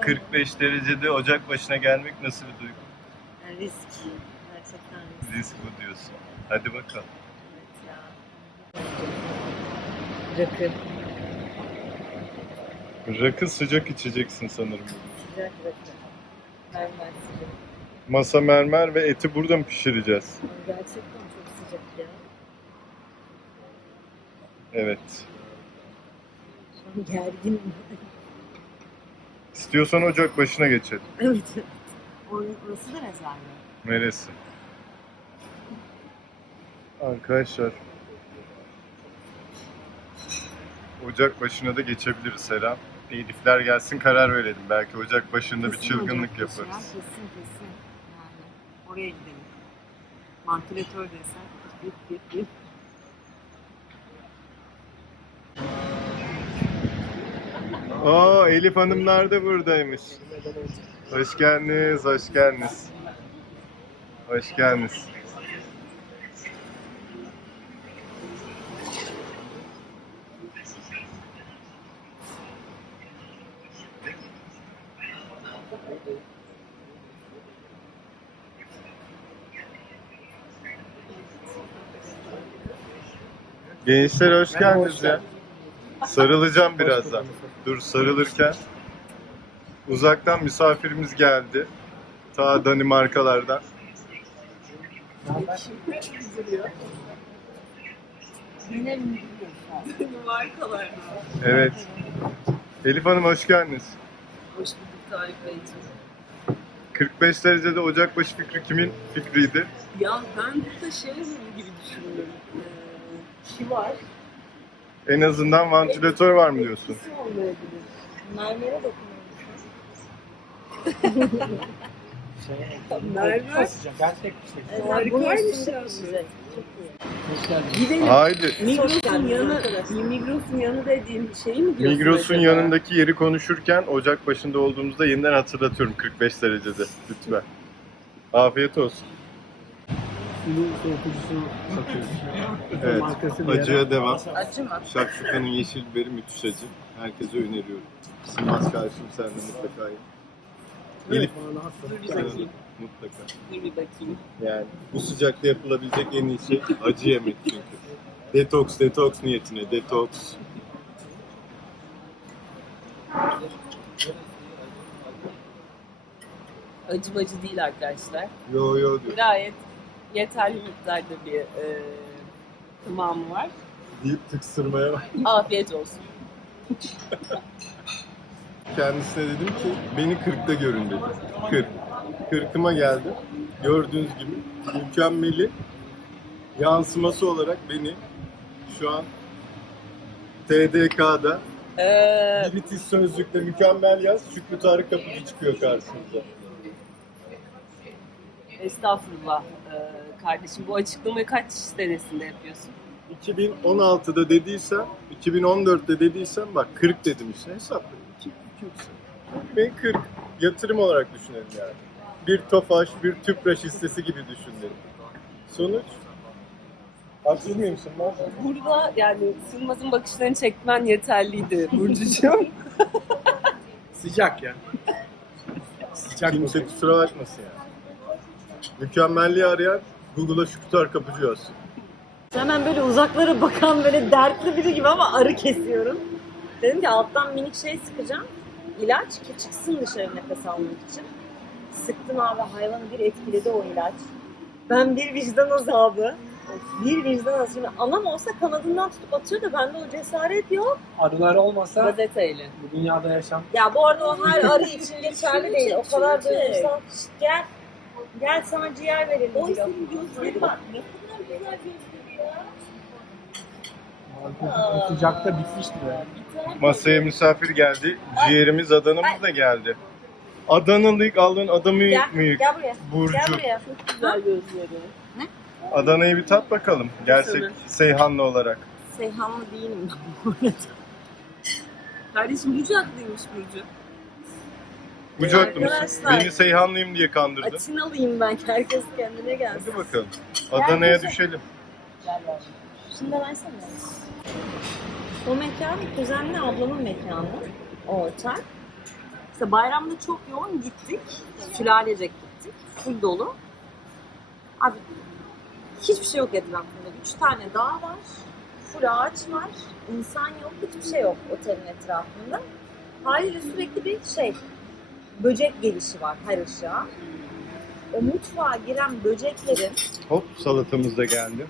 45 derecede ocak başına gelmek nasıl bir duygu? Yani risk. Gerçekten risk. Risk bu diyorsun. Hadi bakalım. Evet ya. Rakı. Rakı sıcak içeceksin sanırım. Sıcak rakı. Mermer sıcak. Masa mermer ve eti burada mı pişireceğiz? Gerçekten çok sıcak ya. Evet. Şu an gerginim. İstiyorsan ocak başına geçelim. evet. Or- Orası da rezerve. Neresi? Arkadaşlar. Ocak başına da geçebiliriz Selam. Elifler gelsin karar verelim. Belki ocak başında bir Kesin çılgınlık ya, yaparız. Kesin kesin. Yani oraya gidelim. Mantilatör desen. Yıp yıp. Oo Elif Hanımlar da buradaymış. Hoş geldiniz, hoş geldiniz. Hoş geldiniz. Gençler hoş geldiniz ya. Sarılacağım birazdan. Dur sarılırken uzaktan misafirimiz geldi. Ta Danimarkalardan. Markalar. Evet. Elif Hanım hoş geldiniz. Hoş bulduk Tarık Beyciğim. 45 derecede ocakbaşı fikri kimin fikriydi? Ya ben burada şey gibi düşünüyorum. Ee, şu var. En azından vantilatör var mı diyorsun? Etkisi olmayabilir. Mermere dokunuyor Mermer. Şey. Harikaymış ya. Gidelim. Haydi. Migros'un yanı, Migros'un yanı dediğim şeyi mi diyorsun Migros'un acaba? yanındaki yeri konuşurken ocak başında olduğumuzda yeniden hatırlatıyorum 45 derecede lütfen. Afiyet olsun. Sulu soğutucusu satıyoruz. Evet, Markası bir yere. Acıya devam. Acı mı? Şakşuka'nın yeşil biberi müthiş acı. Herkese öneriyorum. Sılmaz karşım sen de mutlaka ye. Elif Bana hasta. Dur bir bakayım. mutlaka. Dur bir bakayım. Yani bu sıcakta yapılabilecek en iyi şey acı yemek çünkü. Detoks, detoks niyetine, detoks. Acı bacı değil arkadaşlar. Yo yo diyor. Gayet yeterli miktarda bir e, kıvamı var. Deyip tıksırmaya bak. Afiyet olsun. Kendisine dedim ki beni 40'ta görün dedi. 40. 40'ıma geldim. Gördüğünüz gibi mükemmeli yansıması olarak beni şu an TDK'da Ee, British Sözlük'te mükemmel yaz Şükrü Tarık Kapıcı çıkıyor karşımıza. estağfurullah ee, kardeşim. Bu açıklamayı kaç senesinde yapıyorsun? 2016'da dediysem, 2014'te dediysem bak 40 dedim işte hesaplayın. 2 2 Ben 40 yatırım olarak düşünelim yani. Bir tofaş, bir tüpraş hissesi gibi düşün dedim. Sonuç? Haksız mıyım Sılmaz? Burada yani Sılmaz'ın bakışlarını çekmen yeterliydi Burcucuğum. Sıcak ya. Sıcak Kimse kusura bakmasın yani. Mükemmelliği arayan Google'a Şükrü Tarık Kapıcı yazsın. Hemen böyle uzaklara bakan böyle dertli biri gibi ama arı kesiyorum. Dedim ki alttan minik şey sıkacağım. İlaç ki çıksın dışarı nefes almak için. Sıktım abi hayvanı bir etkiledi o ilaç. Ben bir vicdan azabı. Bir vicdan azabı. Şimdi anam olsa kanadından tutup atıyor da bende o cesaret yok. Arılar olmasa Gazeteyle. bu dünyada yaşam Ya bu arada o her arı için geçerli değil. O kadar duygusal. Şşt, Gel. Gel sana ciğer verelim. Oy diyor. senin gözleri bak. Ne kadar güzel gözleri ya. bu sıcakta bitmişti be. Masaya misafir geldi. Ciğerimiz Adana'mız da geldi. Adanalıyık aldığın adamı Gel, büyük. Gel buraya. Gel Burcu. buraya. Güzel gözleri. Adana'yı bir tat bakalım. Gelsek Nasıl? Seyhanlı olarak. Seyhanlı değilim ben bu arada. Kardeşim Bucaklıymış Burcu. Bucaklı mısın? Arkadaşlar- Beni Seyhanlıyım diye kandırdın. Açın alayım ben herkes kendine gelsin. Hadi bakalım. Adana'ya Gel, düşelim. Şunu da versene. O mekan kuzenli ablamın mekanı. O otel. İşte bayramda çok yoğun gittik. Sülalecek gittik. Full dolu. Abi hiçbir şey yok etrafında. Üç tane dağ var. Full ağaç var. İnsan yok. Hiçbir şey yok otelin etrafında. Haliyle sürekli bir şey böcek gelişi var her ışığa. O mutfağa giren böceklerin Hop salatamız da geldi.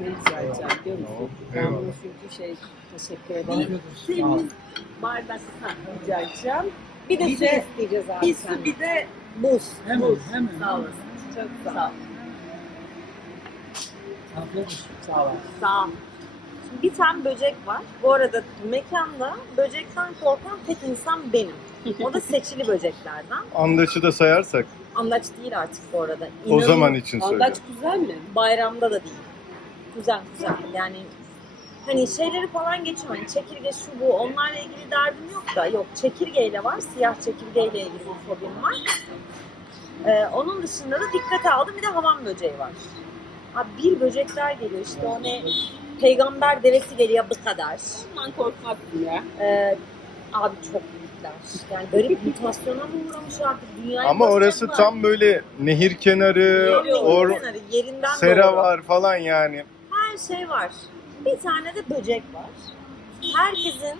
Ne rica edeceğim biliyor musun? Ben Eyvallah. bunu çünkü şey teşekkür ederim. Al. Temiz bardak rica edeceğim. bir de Bir su de- isteyeceğiz abi Bir su bir de buz. Hemen, buz. hemen. Sağ olasın. Çok sağ ol. Sağ ol. Sağ ol. Şimdi bir tane böcek var. Bu arada mekanda böcekten korkan tek insan benim. O da seçili böceklerden. Andaç'ı da sayarsak Andaç değil artık bu arada. o İnanın zaman için söylüyorum. Andaç güzel mi? bayramda da değil. Güzel güzel. Yani hani şeyleri falan geçiyor. Hani çekirge şu bu onlarla ilgili derdim yok da yok çekirgeyle var. Siyah çekirgeyle ilgili bir fobim var. Ee, onun dışında da dikkate aldım. Bir de havan böceği var. Abi bir böcekler geliyor işte o ne peygamber devesi geliyor bu kadar. Bundan korkmazsın ya. Ee, abi çok büyükler. Yani garip mutasyona mı uğramış artık dünyayı Ama orası basacaklar. tam böyle nehir kenarı, Yeri or kenarı, yerinden sera doğru. var falan yani. Her şey var. Bir tane de böcek var. Herkesin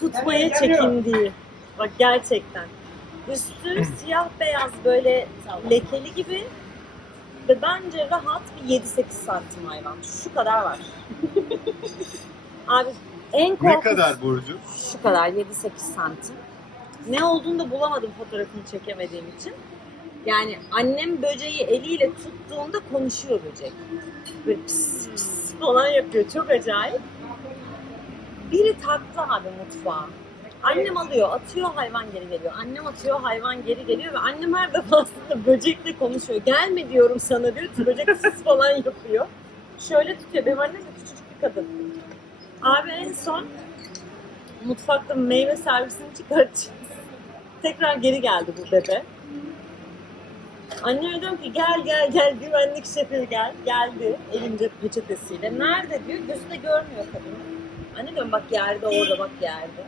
tutmaya çekindiği. Bak gerçekten. Üstü siyah beyaz böyle lekeli gibi ve bence rahat bir 7-8 santim hayvan. Şu kadar var. Abi en Ne korkunç kadar Burcu? şu kadar 7-8 santim. Ne olduğunu da bulamadım fotoğrafını çekemediğim için. Yani annem böceği eliyle tuttuğunda konuşuyor böcek. Böyle pıs pıs falan yapıyor. Çok acayip. Biri taktı abi mutfağa. Annem alıyor, atıyor hayvan geri geliyor. Annem atıyor, hayvan geri geliyor ve annem her defasında böcekle konuşuyor. Gelme diyorum sana diyor. Böcek sis falan yapıyor. Şöyle tutuyor. Benim annem de küçücük bir kadın. Abi en son mutfakta meyve servisini çıkartacağız. Tekrar geri geldi bu bebe. Anneme diyorum ki gel gel gel güvenlik şefi gel. Geldi elince peçetesiyle. Nerede diyor. Gözü de görmüyor kadını. Anne diyorum bak yerde orada bak yerde.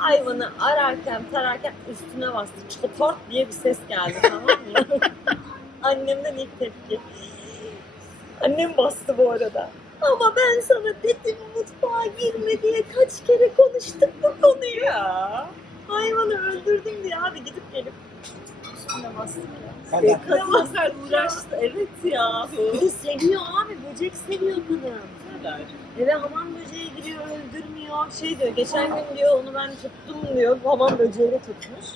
Hayvanı ararken tararken üstüne bastı. Çotort diye bir ses geldi tamam mı? Annemden ilk tepki. Annem bastı bu arada. Ama ben sana dedim mutfağa girme diye kaç kere konuştuk bu konuyu ya. Hayvanı öldürdüm diye abi gidip gelip üstüne bastım ya. Ben de- E, kadın sen uğraştı evet ya. Bir de seviyor abi böcek seviyor kadın. Eve hamam böceği giriyor öldürmüyor. Şey diyor geçen gün diyor onu ben tuttum diyor. Hamam böceğini tutmuş.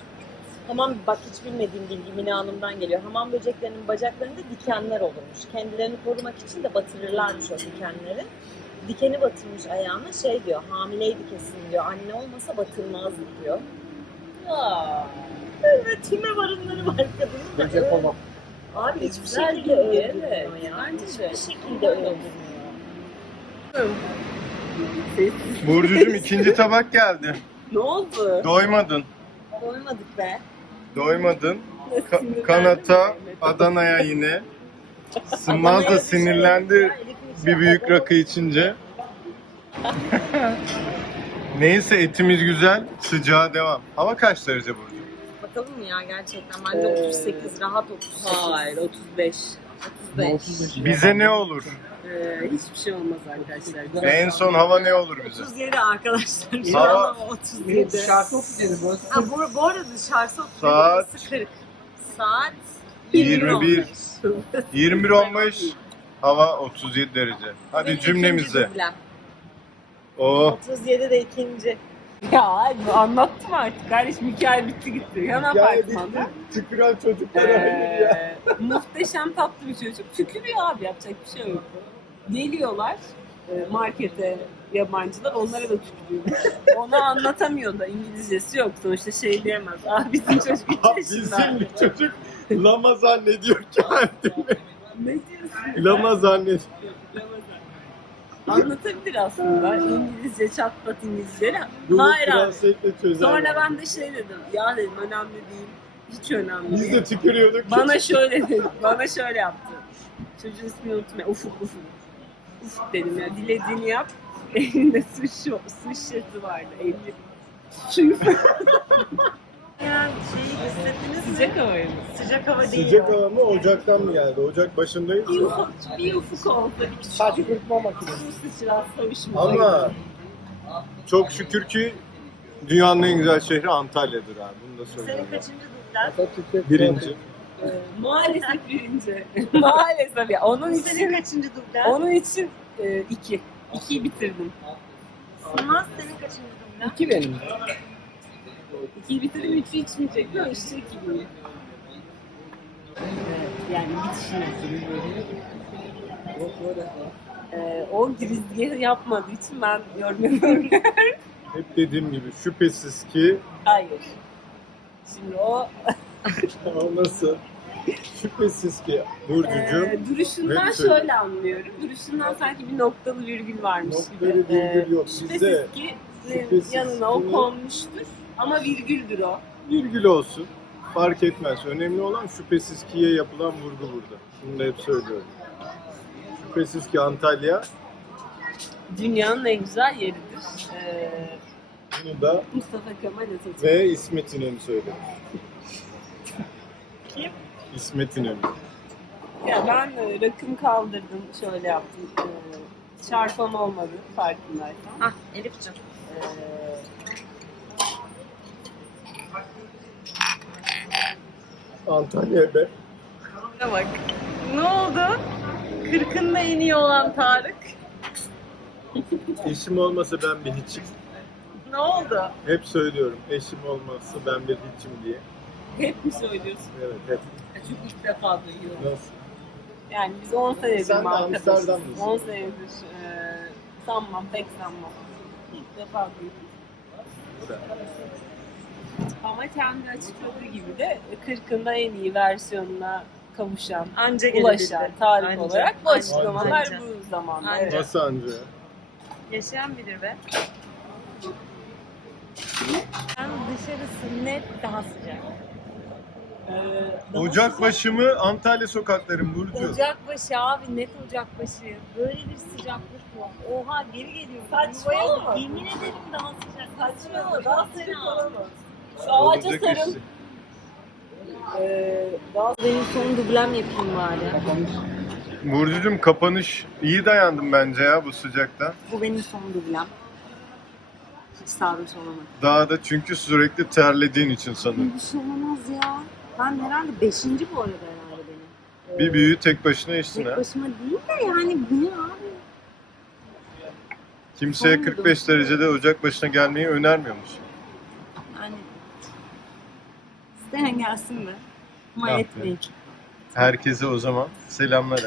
Hamam bak hiç bilmediğim bilgi Mine Hanım'dan geliyor. Hamam böceklerinin bacaklarında dikenler olurmuş. Kendilerini korumak için de batırırlarmış o dikenleri. Dikeni batırmış ayağına şey diyor hamileydi kesin diyor. Anne olmasa batırmazdı diyor. Ya. Ve tüme varımları var kadının. da. Böcek. Abi hiçbir Güzel şekilde bilgi, öldürmüyor evet. Bence de. Hiçbir şekilde öldürmüyor. Sessiz. Burcucuğum ikinci tabak geldi. Ne oldu? Doymadın. Doymadık be. Doymadın. Ka- Sinirlendim kanata, mi? Adana'ya yine. Sılmaz da sinirlendi bir büyük rakı içince. Neyse etimiz güzel, sıcağa devam. Hava kaç derece Burcu? Bakalım mı ya gerçekten? Bence Ee, 38, rahat 38. Hayır 35. 35. 35. Bize ne olur? Ee, hiçbir şey olmaz arkadaşlar. En son hava ne olur bize? 37 arkadaşlar. Şu Hava- an ama 37. Dışarıda okuyacağız burası. Ha, bu, bu arada dışarısı 37, Saat- burası 40. Saat 21. 21. 21 olmuş, hava 37 derece. Hadi cümlemize. dublem. Oh, 37 de ikinci. Ya hadi anlattım artık kardeşim hikaye bitti gitti. Yan apartmanda. Tüküren çocuklara Ee, muhteşem tatlı bir çocuk. Tükürüyor abi yapacak bir şey yok. Geliyorlar e, markete yabancılar onlara da tükürüyor. Ona anlatamıyor da İngilizcesi yok. Sonuçta şey diyemez. Ah bizim çocuk 3 yaşında. Bizim çocuk lama zannediyor kendini. Ne diyorsun? Lama zannediyor. Anlatabilir aslında. İngilizce çat pat İngilizce. Google Hayır abi. Sonra ben de şey dedim. Ya dedim önemli değil. Hiç önemli Biz değil. de tükürüyorduk. Bana şöyle dedi. Bana şöyle yaptı. Çocuğun ismini unutma. Ufuk ufuk. Ufuk dedim ya. Dilediğini yap. Elinde su, şo- su şişesi vardı. Eli suyu Yani şeyi hissettiniz mi? sıcak havayı mı? Sıcak hava değil Sıcak hava mı Ocak'tan mı geldi? Ocak başındayız. Bir ya. ufuk, bir ufuk olsa bir küçük Saç kurutma makinesi. su sıçratsa hoşuma Ama çok şükür ki dünyanın en güzel şehri Antalya'dır abi. Bunu da Senin söyleyeyim. kaçıncı dublaj? Atatürk'e Birinci. Ee, maalesef birinci. maalesef ya. Onun Senin için, kaçıncı dublaj? onun için e, iki. İkiyi bitirdim. Sılmaz senin kaçıncı dublaj? İki benim. İkiyi bitirdim, üçü işte iki gibi. Ee, yani bitişine. Ee, o girizgahı yapmadığı için ben yorum yapıyorum. Hep dediğim gibi şüphesiz ki Hayır. Şimdi o o nasıl? Şüphesiz ki Burcucuğum e, duruşundan Hep söyle. şöyle anlıyorum. Duruşundan sanki bir noktalı virgül varmış Noktalı gibi. virgül yok. şüphesiz Bizde ki şüphesiz yanına o ki- konmuştur. Ama virgüldür o. virgül olsun. Fark etmez. Önemli olan şüphesiz ki'ye yapılan vurgu burada. Bunu da hep söylüyorum. Şüphesiz ki Antalya Dünyanın en güzel yeridir. Ee, bunu da Mustafa Kemal Atatürk. ve İsmet İnönü söyledi. Kim? İsmet İnönü. Ya ben e, rakım kaldırdım, şöyle yaptım. Ee, çarpam olmadı farkındaysan. Hah Elif'ciğim. Ee, Antalya be. Buna bak. Ne oldu? Kırkında en iyi olan Tarık. Eşim olmasa ben bir hiçim. Ne oldu? Hep söylüyorum. Eşim olmazsa ben bir hiçim diye. hep mi söylüyorsun? Evet hep. Çünkü ilk defa duyuyorum. Nasıl? Yani biz 10 senedir Sen de arkadaşız. Amsterdam'dasın. 10 senedir e, sanmam, pek sanmam. İlk defa duydum. Ama kendi açıkladığı gibi de 40'ında en iyi versiyonuna kavuşan, Anca ulaşan gelebildi. tarih Anca. olarak bu Anca. açıklamalar Anca. bu zamanda. Anca. Evet. Nasıl anca? ya? Yaşayan bilir be. Ben dışarısı net daha sıcak. Ee, Ocakbaşı mı Antalya sokakların Burcu? Ocakbaşı abi net Ocakbaşı. Böyle bir sıcaklık yok. Oha geri geliyor. Saçmalama. Yemin ederim daha sıcak. Saçmalama, daha sıcak olamaz. Şu ağaca işi. Ee, daha Benim son dublem yapayım bari. Burcucuğum kapanış iyi dayandım bence ya bu sıcakta. Bu benim son dublem. Hiç sarhoş olamadım. Daha da çünkü sürekli terlediğin için sanırım. Bir şey olmaz ya. Ben herhalde beşinci bu arada herhalde benim. Bir büyüğü tek başına içsin Tek ha. başıma değil de yani bu ne abi? Kimseye Son 45 derecede ocak başına gelmeyi önermiyor musun? Yani isteyen gelsin mi? Ama Ah be. etmeyin. Herkese o zaman selamlar.